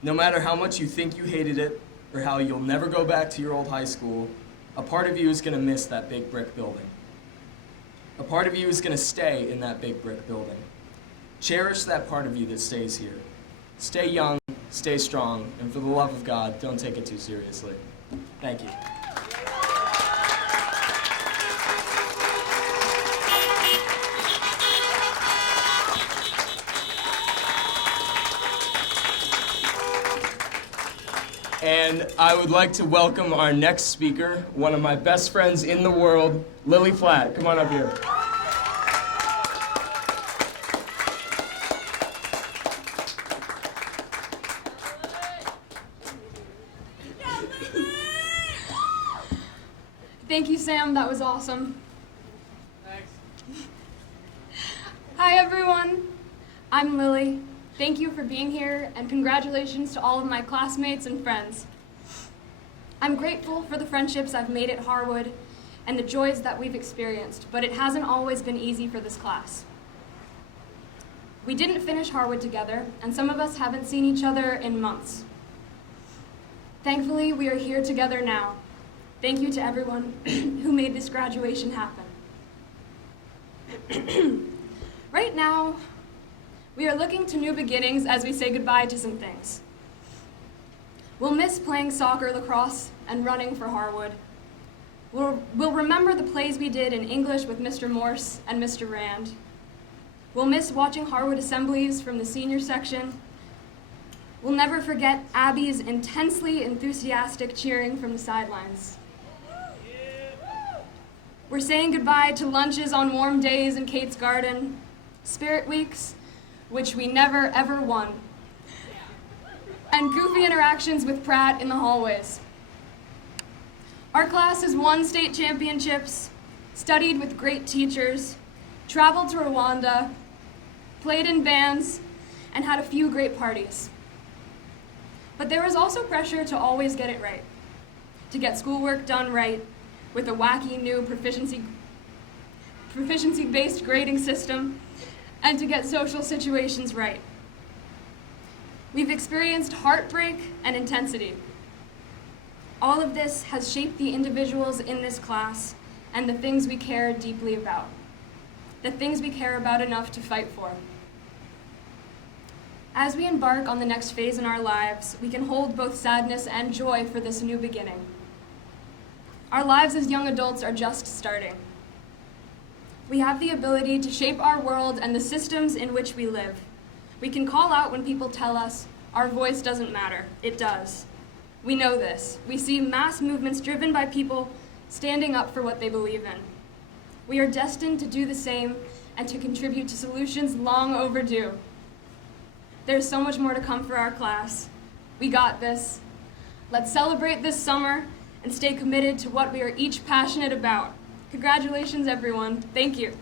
No matter how much you think you hated it, or how you'll never go back to your old high school, a part of you is going to miss that big brick building. A part of you is going to stay in that big brick building. Cherish that part of you that stays here. Stay young, stay strong, and for the love of God, don't take it too seriously. Thank you. And I would like to welcome our next speaker, one of my best friends in the world, Lily Flatt. Come on up here. Thank you, Sam. That was awesome. Thanks. Hi, everyone. I'm Lily. Thank you for being here, and congratulations to all of my classmates and friends. I'm grateful for the friendships I've made at Harwood and the joys that we've experienced, but it hasn't always been easy for this class. We didn't finish Harwood together, and some of us haven't seen each other in months. Thankfully, we are here together now. Thank you to everyone who made this graduation happen. Right now, we are looking to new beginnings as we say goodbye to some things. We'll miss playing soccer, lacrosse, and running for Harwood. We'll remember the plays we did in English with Mr. Morse and Mr. Rand. We'll miss watching Harwood assemblies from the senior section. We'll never forget Abby's intensely enthusiastic cheering from the sidelines. We're saying goodbye to lunches on warm days in Kate's garden, spirit weeks, which we never ever won, and goofy interactions with Pratt in the hallways. Our class has won state championships, studied with great teachers, traveled to Rwanda, played in bands, and had a few great parties. But there was also pressure to always get it right, to get schoolwork done right, with a wacky new proficiency-based grading system, and to get social situations right. We've experienced heartbreak and intensity. All of this has shaped the individuals in this class and the things we care deeply about, the things we care about enough to fight for. As we embark on the next phase in our lives, we can hold both sadness and joy for this new beginning. Our lives as young adults are just starting. We have the ability to shape our world and the systems in which we live. We can call out when people tell us our voice doesn't matter. It does. We know this. We see mass movements driven by people standing up for what they believe in. We are destined to do the same and to contribute to solutions long overdue. There's so much more to come for our class. We got this. Let's celebrate this summer and stay committed to what we are each passionate about. Congratulations, everyone. Thank you.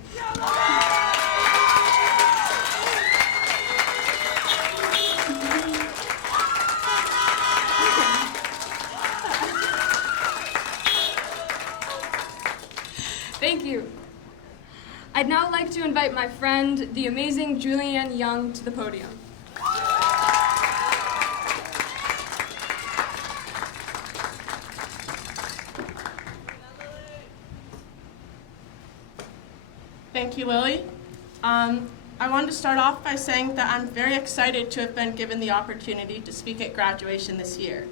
Thank you. I'd now like to invite my friend, the amazing Julianne Young, to the podium. Thank you, Lily. I wanted to start off by saying that I'm very excited to have been given the opportunity to speak at graduation this year.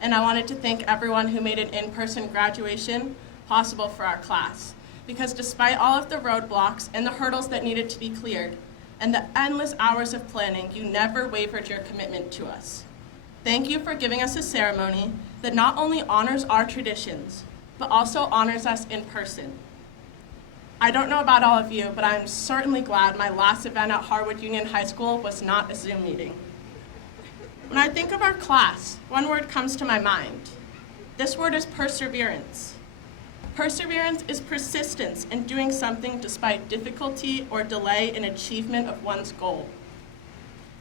And I wanted to thank everyone who made an in-person graduation possible for our class. Because despite all of the roadblocks and the hurdles that needed to be cleared, and the endless hours of planning, you never wavered your commitment to us. Thank you for giving us a ceremony that not only honors our traditions, but also honors us in person. I don't know about all of you, but I'm certainly glad my last event at Harwood Union High School was not a Zoom meeting. When I think of our class, one word comes to my mind. This word is perseverance. Perseverance is persistence in doing something despite difficulty or delay in achievement of one's goal.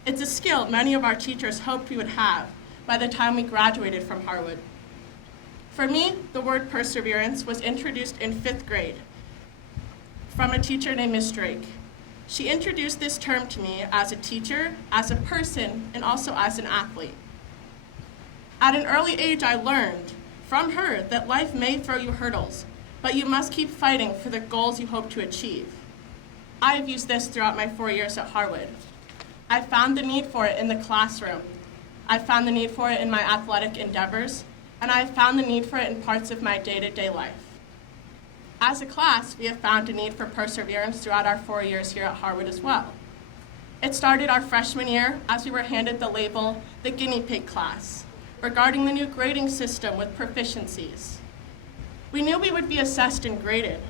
It's a skill many of our teachers hoped we would have by the time we graduated from Harwood. For me, the word perseverance was introduced in 5th grade from a teacher named Miss Drake. She introduced this term to me as a teacher, as a person, and also as an athlete. At an early age, I learned from her that life may throw you hurdles, but you must keep fighting for the goals you hope to achieve. I have used this throughout my 4 years at Harwood. I found the need for it in the classroom. I found the need for it in my athletic endeavors, and I have found the need for it in parts of my day-to-day life. As a class, we have found a need for perseverance throughout our 4 years here at Harwood as well. It started our freshman year as we were handed the label, the guinea pig class, regarding the new grading system with proficiencies. We knew we would be assessed and graded,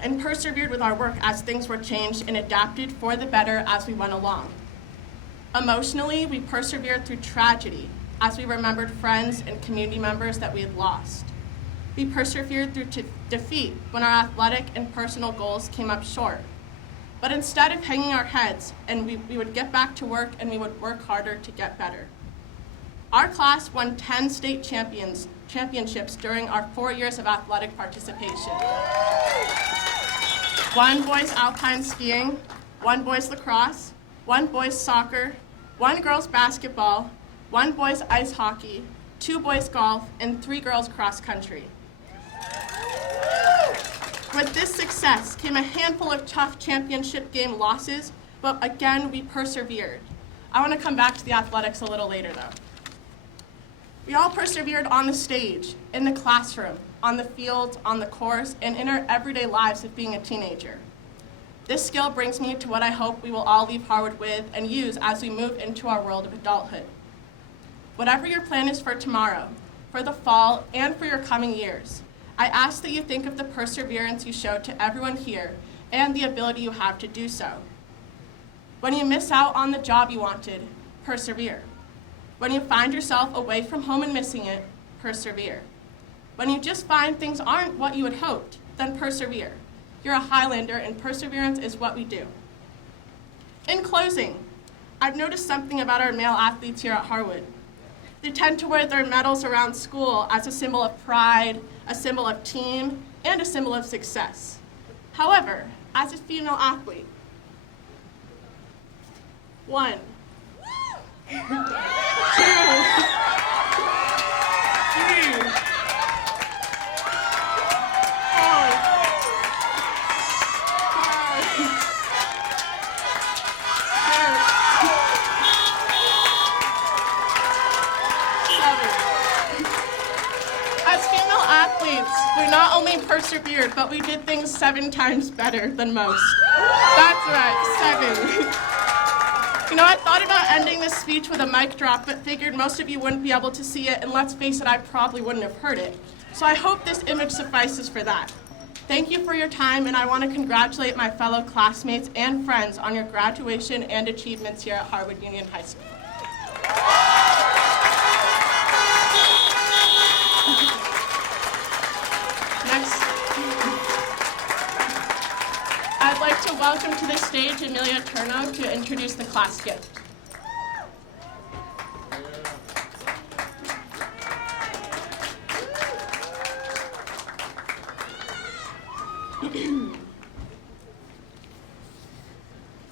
and persevered with our work as things were changed and adapted for the better as we went along. Emotionally, we persevered through tragedy as we remembered friends and community members that we had lost. We persevered through defeat when our athletic and personal goals came up short. But instead of hanging our heads, and we would get back to work and we would work harder to get better. Our class won 10 state championships during our 4 years of athletic participation. 1 boys alpine skiing, 1 boys lacrosse, 1 boys soccer, 1 girls basketball, 1 boys ice hockey, 2 boys golf, and 3 girls cross country. With this success came a handful of tough championship game losses, but again, we persevered. I want to come back to the athletics a little later though. We all persevered on the stage, in the classroom, on the field, on the course, and in our everyday lives of being a teenager. This skill brings me to what I hope we will all leave Harwood with and use as we move into our world of adulthood. Whatever your plan is for tomorrow, for the fall, and for your coming years, I ask that you think of the perseverance you showed to everyone here and the ability you have to do so. When you miss out on the job you wanted, persevere. When you find yourself away from home and missing it, persevere. When you just find things aren't what you had hoped, then persevere. You're a Highlander, and perseverance is what we do. In closing, I've noticed something about our male athletes here at Harwood. They tend to wear their medals around school as a symbol of pride, a symbol of team, and a symbol of success. However, as a female athlete, 1, 2, 3, we not only persevered, but we did things 7 times better than most. That's right, 7. You know, I thought about ending this speech with a mic drop, but figured most of you wouldn't be able to see it, and let's face it, I probably wouldn't have heard it. So I hope this image suffices for that. Thank you for your time, and I want to congratulate my fellow classmates and friends on your graduation and achievements here at Harwood Union High School. I'd like to welcome to the stage Amelia Turno to introduce the class gift.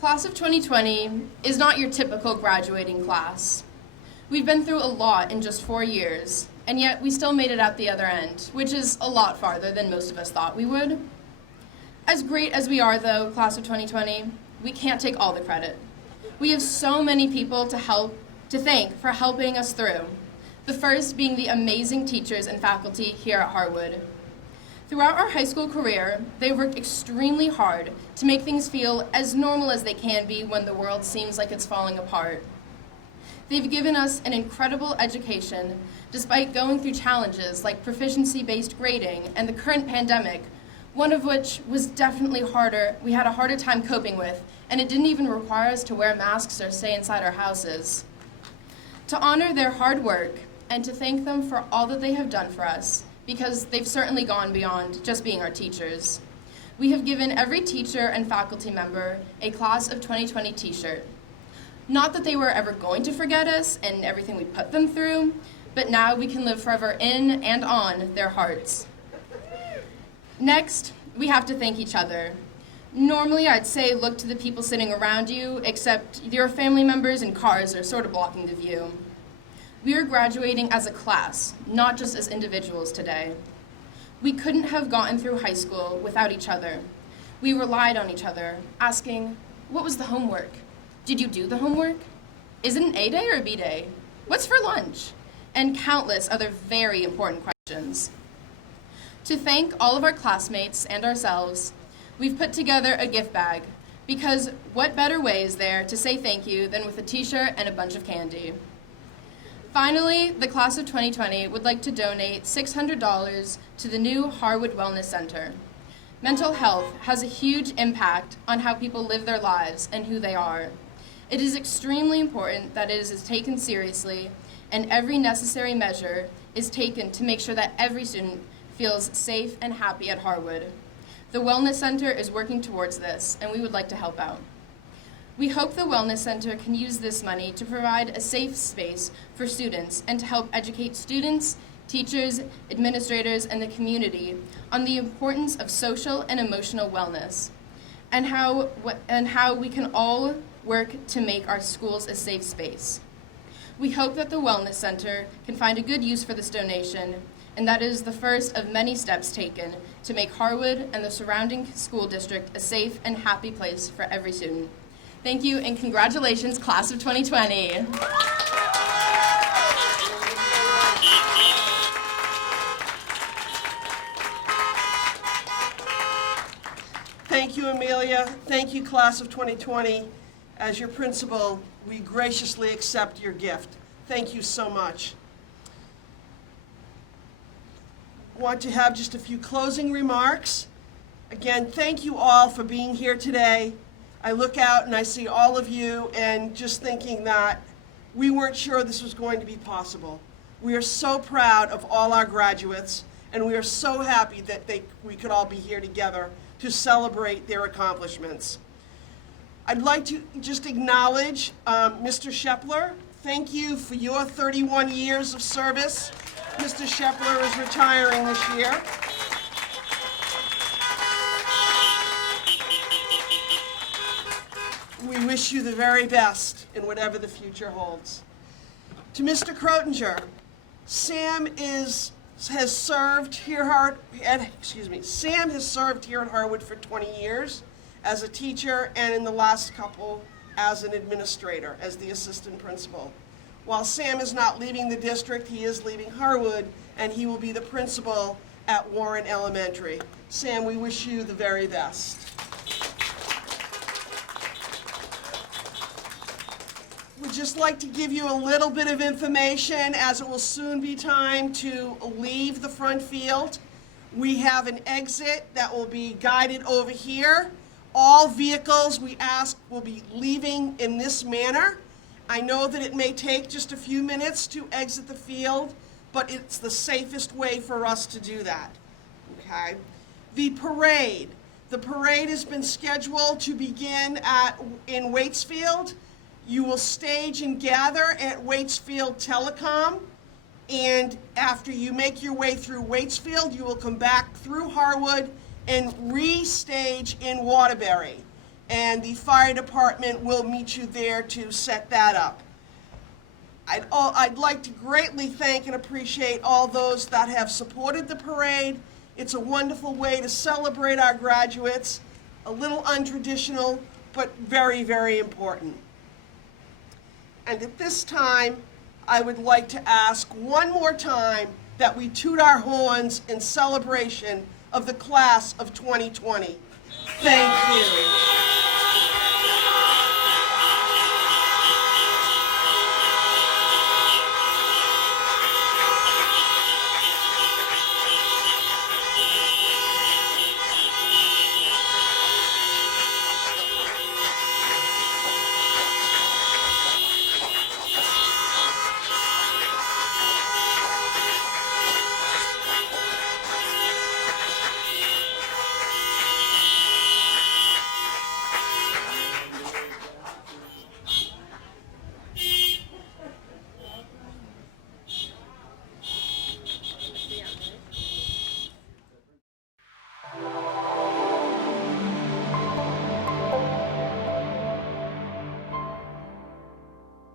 Class of 2020 is not your typical graduating class. We've been through a lot in just 4 years, and yet we still made it out the other end, which is a lot farther than most of us thought we would. As great as we are, though, class of 2020, we can't take all the credit. We have so many people to thank for helping us through, the first being the amazing teachers and faculty here at Harwood. Throughout our high school career, they worked extremely hard to make things feel as normal as they can be when the world seems like it's falling apart. They've given us an incredible education, despite going through challenges like proficiency-based grading and the current pandemic, one of which was definitely harder, we had a harder time coping with, and it didn't even require us to wear masks or stay inside our houses. To honor their hard work and to thank them for all that they have done for us, because they've certainly gone beyond just being our teachers, we have given every teacher and faculty member a Class of 2020 t-shirt. Not that they were ever going to forget us and everything we put them through, but now we can live forever in and on their hearts. Next, we have to thank each other. Normally, I'd say look to the people sitting around you, except your family members and cars are sort of blocking the view. We are graduating as a class, not just as individuals today. We couldn't have gotten through high school without each other. We relied on each other, asking, what was the homework? Did you do the homework? Is it an A day or a B day? What's for lunch? And countless other very important questions. To thank all of our classmates and ourselves, we've put together a gift bag, because what better way is there to say thank you than with a t-shirt and a bunch of candy? Finally, the class of 2020 would like to donate $600 to the new Harwood Wellness Center. Mental health has a huge impact on how people live their lives and who they are. It is extremely important that it is taken seriously, and every necessary measure is taken to make sure that every student feels safe and happy at Harwood. The Wellness Center is working towards this, and we would like to help out. We hope the Wellness Center can use this money to provide a safe space for students and to help educate students, teachers, administrators, and the community on the importance of social and emotional wellness, and how we can all work to make our schools a safe space. We hope that the Wellness Center can find a good use for this donation, and that is the first of many steps taken to make Harwood and the surrounding school district a safe and happy place for every student. Thank you, and congratulations, class of 2020. Thank you, Amelia. Thank you, class of 2020. As your principal, we graciously accept your gift. Thank you so much. Want to have just a few closing remarks. Again, thank you all for being here today. I look out and I see all of you and just thinking that we weren't sure this was going to be possible. We are so proud of all our graduates, and we are so happy that we could all be here together to celebrate their accomplishments. I'd like to just acknowledge Mr. Shepler. Thank you for your 31 years of service. Mr. Shepler is retiring this year. We wish you the very best in whatever the future holds. To Mr. Crotinger, Sam has served here at Harwood for 20 years as a teacher, and in the last couple as an administrator, as the assistant principal. While Sam is not leaving the district, he is leaving Harwood, and he will be the principal at Warren Elementary. Sam, we wish you the very best. We'd just like to give you a little bit of information, as it will soon be time to leave the front field. We have an exit that will be guided over here. All vehicles, we ask, will be leaving in this manner. I know that it may take just a few minutes to exit the field, but it's the safest way for us to do that, okay? The parade has been scheduled to begin in Waitsfield. You will stage and gather at Waitsfield Telecom, and after you make your way through Waitsfield, you will come back through Harwood and re-stage in Waterbury. And the fire department will meet you there to set that up. I'd like to greatly thank and appreciate all those that have supported the parade. It's a wonderful way to celebrate our graduates, a little untraditional, but very, very important. And at this time, I would like to ask one more time that we toot our horns in celebration of the class of 2020. Thank you.